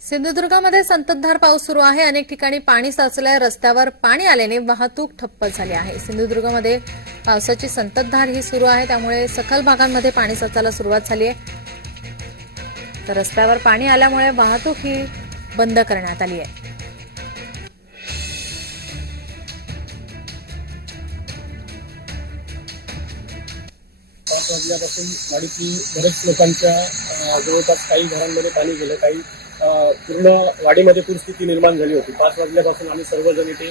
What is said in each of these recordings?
सिंधुदुर्गामध्ये संततधार पाऊस सुरू आहे. अनेक ठिकाणी पाणी साचलंय. रस्त्यावर पाणी आल्याने वाहतूक ठप्प झाली आहे. सिंधुदुर्गमध्ये पावसाची संततधार ही सुरू आहे. त्यामुळे सखल भागांमध्ये पाणी साचायला सुरुवात झाली आहे. तर रस्त्यावर पाणी आल्यामुळे वाहतूक ही बंद करण्यात आली आहे. पाच वाजल्यापासून गाडीची बरेच लोकांच्या जवळपास काही घरांमध्ये पाणी गेलं काही पूर्ण वाडीमध्ये पूरस्थिती निर्माण झाली होती. पाच वाजल्यापासून आम्ही सर्वजण इथे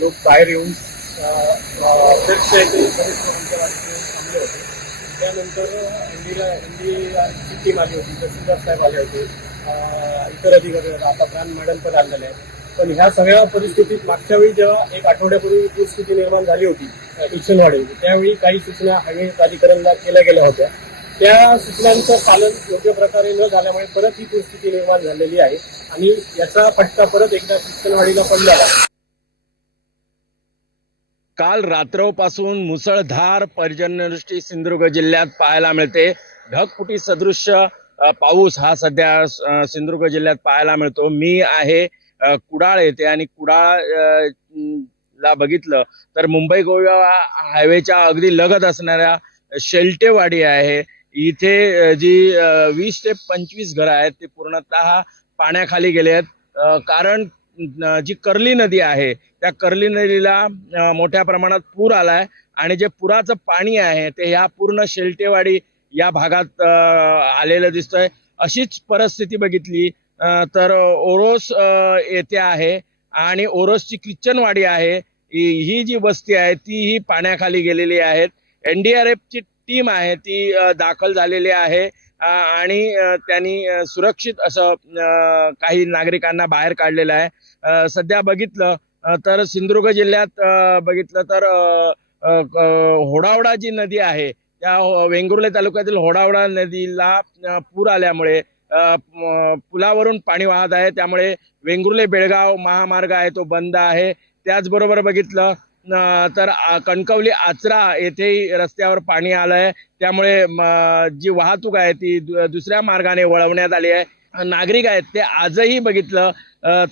लोक बाहेर येऊन आमच्या थांबले होते. त्यानंतर एनडीला एनडीची टीम आली होती तहसीलदार साहेब आले होते. इतर अधिकारी आता प्राण मॅडम पण आलेले आहेत. पण ह्या सगळ्या परिस्थितीत मागच्या वेळी जेव्हा एक आठवड्यापूर्वी परिस्थिती निर्माण झाली होती टिक्शनवाडी त्यावेळी काही सूचना हायवे प्राधिकरणला केल्या गेल्या होत्या. त्या सूचनांचं पालन योग्य प्रकारे न झाल्यामुळे परत ही परिस्थिती निर्माण झालेली आहे आणि याचा फटका परत एकदा टिक्शनवाडीला पडलेला काल रात्रपासून मुसळधार पर्जन्यवृष्टी सिंधुदुर्ग जिल्ह्यात पाहायला मिळते. ढगफुटी सदृश्य पाऊस हा सध्या सिंधुदुर्ग जिल्ह्यात पाहायला मिळतो. मी आहे कुडाळ येथे आणि कुडाळ ला बघितलं तर मुंबई गोवा हायवेच्या अगदी लगत असणाऱ्या शेलटेवाडी आहे. इथे जी वीस ते पंचवीस घरं आहेत ते पूर्णतः पाण्याखाली गेले आहेत. कारण जी कर्ली नदी आहे त्या कर्ली नदीला मोठ्या प्रमाणात पूर आलाय आणि जे पुराचं पाणी आहे ते ह्या पूर्ण शेलटेवाडी या भागात आलेलं दिसतंय. अशीच परिस्थिती बघितली तर ओरोस येथे आहे आणि ओरोसची किचनवाडी आहे. ही जी वस्ती आहे ती ही पाण्याखाली गेलेली आहेत. एनडीआरएफची टीम आहे ती दाखल झालेली आहे. आणि त्यांनी सुरक्षित असं काही नागरिकांना बाहेर काढलेलं आहे. सध्या बघितलं तर सिंधुदुर्ग जिल्ह्यात बघितलं तर होडावडा जी नदी आहे त्या हो, वेंगुर्ले तालुक्यातील होडावडा नदीला पूर आल्यामुळे पुलावरून पाणी वाहत आहे. त्यामुळे वेंगुर्ले बेळगाव महामार्ग आहे तो बंद आहे. त्याचबरोबर बघितलं तर कणकवली आचरा येथेही रस्त्यावर पाणी आलंय. त्यामुळे जी वाहतूक आहे ती दुसऱ्या मार्गाने वळवण्यात आली आहे. नागरिक आहेत ते आजही बघितलं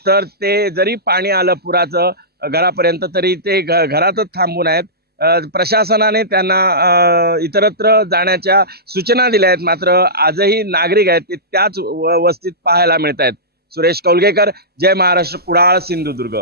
तर ते जरी पाणी आलं पुराचं घरापर्यंत तरी ते घ- घरातच थांबून आहेत. प्रशासनाने त्यांना इतरत्र जाण्याच्या सूचना दिल्या आहेत. मात्र आजही नागरिक आहेत ते त्याच व- वस्तीत पाहायला मिळत आहेत सुरेश कौलगेकर जय महाराष्ट्र कुडाळ सिंधुदुर्ग.